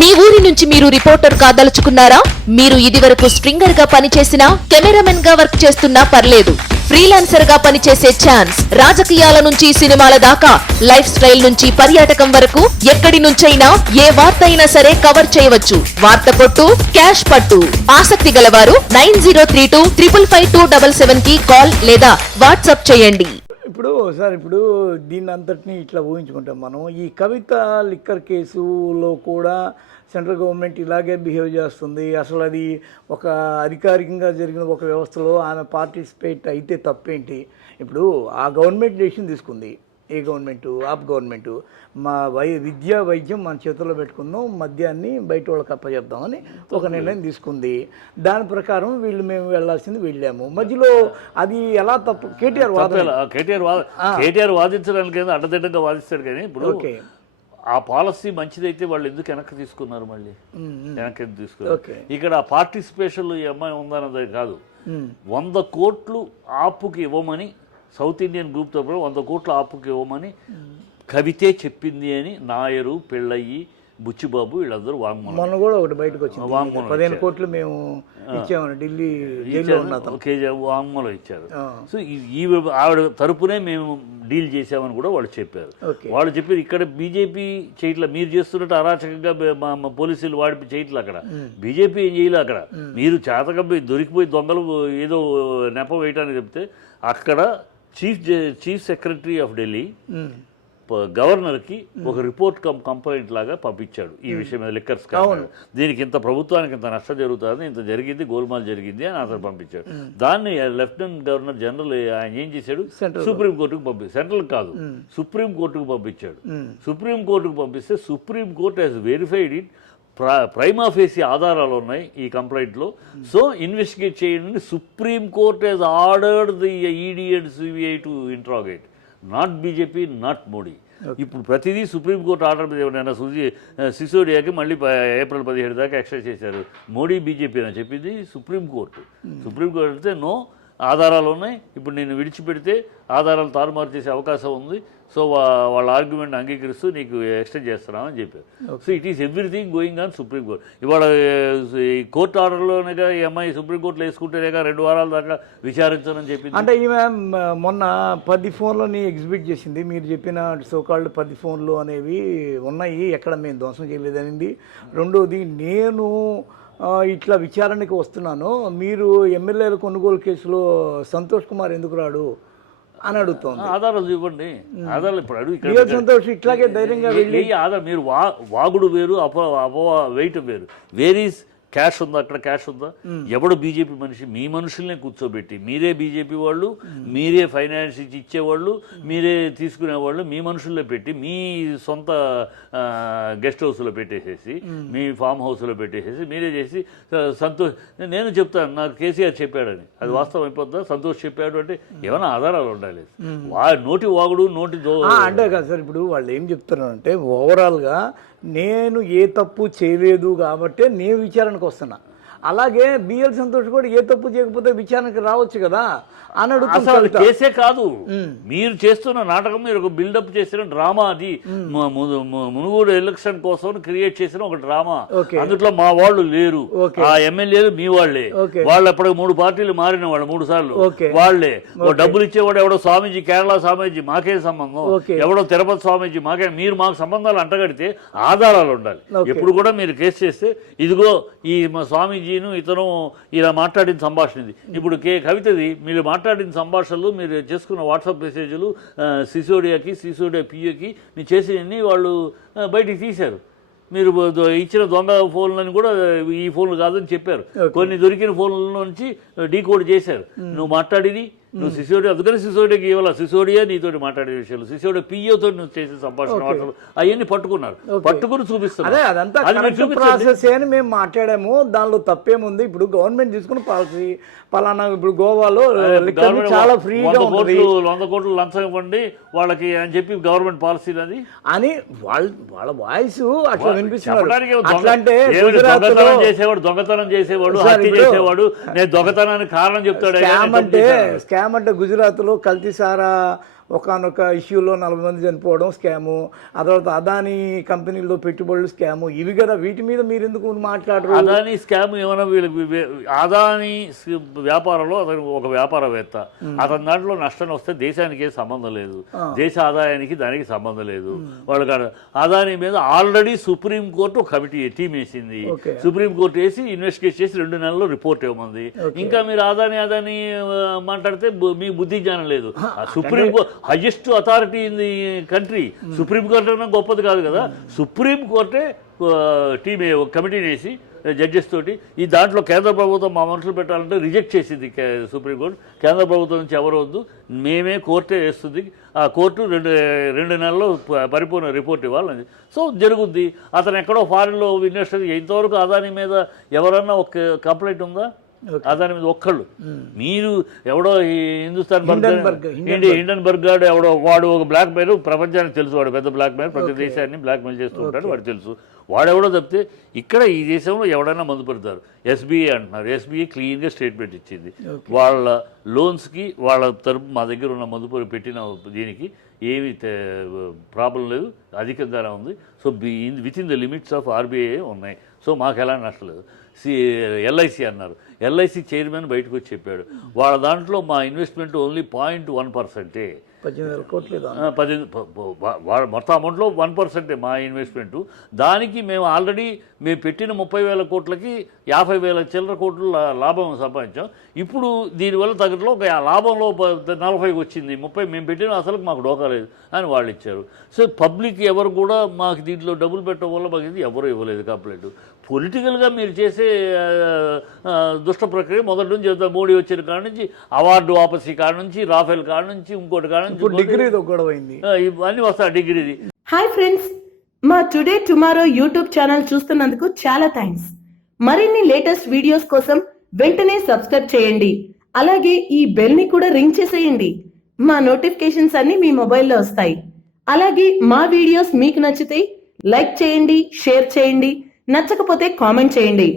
మీ ఊరి నుంచి మీరు రిపోర్టర్ కాదలుచుకున్నారా? మీరు ఇదివరకు స్ట్రింగర్ గా పనిచేసినా, కెమెరామెన్ గా వర్క్ చేస్తున్నా పర్లేదు. ఫ్రీలాన్సర్ గా పనిచేసే ఛాన్స్. రాజకీయాల నుంచి సినిమాల దాకా, లైఫ్ స్టైల్ నుంచి పర్యాటకం వరకు ఎక్కడి నుంచైనా ఏ వార్త అయినా సరే కవర్ చేయవచ్చు. వార్త కొట్టు, క్యాష్ పట్టు. ఆసక్తి గలవారు 9032555277 కి కాల్ లేదా వాట్సాప్ చేయండి. ఇప్పుడు దీన్ని అంతటినీ ఇట్లా ఊహించుకుంటాం మనం. ఈ కవిత లిక్కర్ కేసులో కూడా సెంట్రల్ గవర్నమెంట్ ఇలాగే బిహేవ్ చేస్తుంది. అసలు అది ఒక అధికారికంగా జరిగిన ఒక వ్యవస్థలో ఆమె పార్టిసిపేట్ అయితే తప్పేంటి? ఇప్పుడు ఆ గవర్నమెంట్ డెసిషన్ తీసుకుంది. ఏ గవర్నమెంటు? ఆప్ గవర్నమెంటు. మా విద్యా వైద్యం మన చేతుల్లో పెట్టుకుందాం, మద్యాన్ని బయట వాళ్ళకి అప్పచెప్దామని ఒక నిర్ణయం తీసుకుంది. దాని ప్రకారం మేము వెళ్ళాల్సింది వెళ్ళాము. మధ్యలో అది ఎలా తప్పు? కేటీఆర్ వాదించడానికి అడ్డదిడ్డంగా వాదిస్తాడు కానీ ఇప్పుడు ఆ పాలసీ మంచిదైతే వాళ్ళు ఎందుకు వెనక్కి తీసుకున్నారు? మళ్ళీ వెనక్కి ఎందుకు తీసుకున్నారు? ఇక్కడ ఆ పార్టిసిపేషన్లో ఈ అమ్మాయి ఉందన్నది కాదు. 100 కోట్లు ఆపుకి ఇవ్వమని సౌత్ ఇండియన్ గ్రూప్ తరపున 100 కోట్ల ఆపుకి ఇవ్వమని కవితే చెప్పింది అని నాయరు, పెళ్ళయ్యి, బుచ్చిబాబు వీళ్ళందరూ వాంగ్మూలం. మొన్న కూడా ఒకటి బయటకు వచ్చింది. 15 కోట్లు మేము ఇచ్చామని ఢిల్లీ వాంగ్మూలం ఇచ్చారు. సో ఈ ఆవిడ తరపునే మేము డీల్ చేసామని కూడా వాళ్ళు చెప్పారు. వాళ్ళు చెప్పారు ఇక్కడ బీజేపీ చేయట్లా, మీరు చేస్తున్నట్టు అరాచకంగా పోలీసులు వాడి చేయట్లా. అక్కడ బీజేపీ ఏం చేయలే. అక్కడ మీరు చేతకబ్బి దొరికిపోయి దొంగలు ఏదో నెపం వేయటానికి చెప్తే అక్కడ చీఫ్ సెక్రటరీ ఆఫ్ ఢిల్లీ గవర్నర్కి ఒక రిపోర్ట్ కంప్లైంట్ లాగా పంపించాడు ఈ విషయం మీద. లిక్కర్ స్కామ్ దీనికి ఇంత ప్రభుత్వానికి ఇంత నష్టం జరుగుతుంది, ఇంత జరిగింది, గోల్మాల్ జరిగింది అని అతను పంపించాడు. దాన్ని లెఫ్టినెంట్ గవర్నర్ జనరల్ ఆయన ఏం చేశాడు? సుప్రీంకోర్టుకు సెంట్రల్ కాదు, సుప్రీంకోర్టుకు పంపించాడు. సుప్రీంకోర్టుకు పంపిస్తే supreme court has verified it. Prima facie ఆధారాలు ఉన్నాయి ఈ కంప్లైంట్లో. సో ఇన్వెస్టిగేట్ చేయండి. Supreme court has ordered the ED and CBI to interrogate, not BJP, not Modi. ఇప్పుడు ప్రతిదీ సుప్రీంకోర్టు ఆర్డర్ మీద ఏమైనా సిసోడియాకి మళ్ళీ ఏప్రిల్ 17 దాకా ఎక్స్టెండ్ చేశారు. మోడీ బీజేపీ అని చెప్పింది సుప్రీంకోర్టు. సుప్రీంకోర్టు అయితే నో, ఆధారాలు ఉన్నాయి, ఇప్పుడు నేను విడిచిపెడితే ఆధారాలు తారుమారు చేసే అవకాశం ఉంది, సో వాళ్ళ ఆర్గ్యుమెంట్ అంగీకరిస్తూ నీకు ఎక్స్టెండ్ చేస్తున్నామని చెప్పారు. So it is everything going on supreme court. ఇవాళ ఈ కోర్టు ఆర్డర్లోనేగా ఈ అమ్మాయి సుప్రీంకోర్టులో వేసుకుంటేనేగా 2 వారాల దాకా విచారించాలని చెప్పింది. అంటే ఈమె మొన్న 10 ఫోన్లని ఎగ్జిబిట్ చేసింది. మీరు చెప్పిన సోకాల్డ్ 10 ఫోన్లు అనేవి ఉన్నాయి, ఎక్కడ మేము ధ్వంసం చేయలేదనింది. రెండోది, నేను ఇట్లా విచారణకి వస్తున్నాను, మీరు ఎమ్మెల్యేల కొనుగోలు కేసులో సంతోష్ కుమార్ ఎందుకు రాడు అని అడుగుతోంది. ఆధారాలు ఇవ్వండి, ఆధారాలు ఇప్పుడు అడుగు. సంతోష్ ఇట్లాగే ధైర్యంగా వెళ్ళి ఆధారం మీరు వాగుడు వేరు, వెయిట్ వేరు. వేరీస్ క్యాష్ ఉందా? అక్కడ క్యాష్ ఉందా? ఎవడు బీజేపీ మనిషి? మీ మనుషుల్నే కూర్చోబెట్టి, మీరే బీజేపీ వాళ్ళు, మీరే ఫైనాన్స్ ఇచ్చేవాళ్ళు, మీరే తీసుకునేవాళ్ళు, మీ మనుషుల్లో పెట్టి, మీ సొంత గెస్ట్ హౌస్లో పెట్టేసేసి, మీ ఫామ్ హౌస్లో పెట్టేసేసి మీరే చేసి సంతోష్, నేను చెప్తాను నాకు కేసీఆర్ చెప్పాడని, అది వాస్తవం అయిపోద్దా? సంతోష్ చెప్పాడు అంటే ఏమైనా ఆధారాలు ఉండాలి. నోటి వాగుడు, నోటి అంటే కాదు సార్. ఇప్పుడు వాళ్ళు ఏం చెప్తున్నారంటే ఓవరాల్గా నేను ఏ తప్పు చేయలేదు కాబట్టి నేను విచారణకు వస్తున్నా. అలాగే బిఎల్ సంతోష్ కూడా ఏ తప్పు చేయకపోతే విచారణకు రావచ్చు కదా అని అడుగుతున్నారు. కేసే కాదు, మీరు చేస్తున్న నాటకం, మీరు ఒక బిల్డప్ చేసిన డ్రామా. అది మునుగోడు ఎలక్షన్ కోసం క్రియేట్ చేసిన ఒక డ్రామా. అందుట్లో మా వాళ్ళు లేరు, ఆ ఎమ్మెల్యేలు మీ వాళ్లే. వాళ్ళు అప్పటికి 3 పార్టీలు మారిన వాళ్ళు 3 సార్లు వాళ్లే. డబ్బులు ఇచ్చేవాడు ఎవడో స్వామీజీ, కేరళ స్వామీజీ, మాకేం సంబంధం? ఎవడో తిరుపతి స్వామీజీ, మాకే. మీరు మాకు సంబంధాలు అంటగడితే ఆధారాలు ఉండాలి. ఎప్పుడు కూడా మీరు కేసు చేస్తే ఇదిగో ఈ స్వామీజీను ఇతను ఇలా మాట్లాడిన సంభాషణ ఇది. ఇప్పుడు కవితది మీరు మాట్లాడిన సంభాషణలు, మీరు చేసుకున్న వాట్సాప్ మెసేజ్లు సిసోడియా పిఏకి మీరు చేసినన్ని వాళ్ళు బయటికి తీశారు. మీరు ఇచ్చిన దొంగ ఫోన్లని కూడా ఈ ఫోన్లు కాదని చెప్పారు. కొన్ని దొరికిన ఫోన్ల నుంచి డీకోడ్ చేశారు. నువ్వు మాట్లాడిది నువ్వు సిసోడియా, అందుకని సిసోడియాకి ఇవ్వాలి. సిసోడియా నీతోటి మాట్లాడే విషయాలు, సిసోడియా పిఏతో నువ్వు చేసే సంభాషణ వార్తలు అవన్నీ పట్టుకున్నారు, పట్టుకుని చూపిస్తున్నారు. అదంతా ప్రాసెస్ అని మేము మాట్లాడాము, దానిలో తప్పేముంది? ఇప్పుడు గవర్నమెంట్ తీసుకున్న పాలసీ పలానా, ఇప్పుడు గోవాలో చాలా ఫ్రీగా 100 కోట్లు లంచం ఇవ్వండి వాళ్ళకి అని చెప్పి గవర్నమెంట్ పాలసీ అది అని వాళ్ళ వాయిస్ అట్లా వినిపిస్తున్నారు. దొంగతనం చేసేవాడు, హత్య చేసేవాడు, నేను దొంగతనానికి కారణం చెప్తాడు. స్కామ్ అంటే గుజరాత్లో కల్తీ సారా ఒకానొక ఇష్యూలో 40 మంది చనిపోవడం స్కాము, ఆ తర్వాత అదానీ కంపెనీలో పెట్టుబడులు స్కాము, ఇవి కదా. వీటి మీద మీరు ఎందుకు మాట్లాడరు? అదానీ స్కామ్ ఏమైనా అదానీ వ్యాపారంలో అతను ఒక వ్యాపారవేత్త, అతని దాంట్లో నష్టం వస్తే దేశానికి ఏ సంబంధం లేదు, దేశ ఆదాయానికి దానికి సంబంధం లేదు. వాళ్ళు కాదు. అదానీ మీద ఆల్రెడీ సుప్రీంకోర్టు ఒక కమిటీ టీం వేసింది. సుప్రీంకోర్టు వేసి ఇన్వెస్టిగేట్ చేసి 2 నెలల్లో రిపోర్ట్ ఇవ్వమంది. ఇంకా మీరు అదానీ మాట్లాడితే మీ బుద్ధి జ్ఞానం లేదు. Supreme court highest authority in the country. Supreme court అన్నా గొప్పది కాదు కదా. సుప్రీంకోర్టే టీం ఒక కమిటీని వేసి జడ్జెస్ తోటి ఈ దాంట్లో కేంద్ర ప్రభుత్వం మా మనుషులు పెట్టాలంటే రిజెక్ట్ చేసింది సుప్రీంకోర్టు. కేంద్ర ప్రభుత్వం నుంచి ఎవరు వద్దు, మేమే కోర్టే వేస్తుంది. ఆ కోర్టు 2 నెలల్లో పరిపూర్ణ రిపోర్ట్ ఇవ్వాలని. సో జరుగుద్ది. అతను ఎక్కడో ఫారిన్లో ఇన్వెస్టర్. ఇంతవరకు అదానీ మీద ఎవరన్నా ఒక కంప్లైంట్ ఉందా? అదాని మీద ఒక్కళ్ళు. మీరు ఎవడో హిండన్బర్గ్ గాడు ఎవడో, వాడు ఒక బ్లాక్ మెయిల్ ప్రపంచానికి తెలుసు. వాడు పెద్ద బ్లాక్ మెయిల్, ప్రతి దేశాన్ని బ్లాక్ మెయిల్ చేస్తూ ఉంటాడు, వాడు తెలుసు. వాడెవడో తప్పితే ఇక్కడ ఈ దేశంలో ఎవడైనా మందు పెడతారు. ఎస్బీఐ అంటున్నారు. ఎస్బీఐ క్లీన్గా స్టేట్మెంట్ ఇచ్చింది. వాళ్ళ లోన్స్కి వాళ్ళ తరపు మా దగ్గర ఉన్న మదుపరి పెట్టిన దీనికి ఏమి ప్రాబ్లం లేదు, అధిక ధర ఉంది. So with in the limits of RBI ఉన్నాయి. సో మాకు ఎలా నష్టం లేదు. ఎల్ఐసి అన్నారు. ఎల్ఐసి చైర్మన్ బయటకు వచ్చి చెప్పాడు, వాళ్ళ దాంట్లో మా ఇన్వెస్ట్మెంట్ ఓన్లీ 0.1%. 18,000 కోట్లు మొత్తం అమౌంట్లో 1% మా ఇన్వెస్ట్మెంటు. దానికి మేము ఆల్రెడీ మేము పెట్టిన 30,000 కోట్లకి 50,000 చిల్లర కోట్లు లాభం సంపాదించాం. ఇప్పుడు దీనివల్ల తగ్గట్లో ఒక లాభంలో 40 వచ్చింది, 30 మేము పెట్టిన అసలు మాకు డోకా లేదు అని వాళ్ళు ఇచ్చారు. సో పబ్లిక్ ఎవరు కూడా మాకు దీంట్లో డబ్బులు పెట్టడం వల్ల మాకు ఇది ఎవరు ఇవ్వలేదు కంప్లైంట్. పొలిటికల్గా మీరు చేసే దుష్ట ప్రక్రియ మొదటి నుంచి చెప్తా. మోడీ వచ్చిన కాడ నుంచి అవార్డు వాపసీ కాడ నుంచి, రాఫెల్ కాడ నుంచి, ఇంకోటి కాడ నుంచి ఇవన్నీ వస్తాయి. డిగ్రీది. హాయ్ ఫ్రెండ్స్, మా టుడే టుమారో యూట్యూబ్ ఛానల్ చూస్తున్నందుకు చాలా థ్యాంక్స్. మరిన్ని లేటెస్ట్ వీడియోస్ కోసం వెంటనే సబ్స్క్రైబ్ చేయండి. అలాగే ఈ బెల్ ని కూడా రింగ్ చేసేయండి. మా నోటిఫికేషన్స్ అన్ని మీ మొబైల్లో వస్తాయి. అలాగే మా వీడియోస్ మీకు నచ్చితే లైక్ చేయండి, షేర్ చేయండి, నచ్చకపోతే కామెంట్ చేయండి.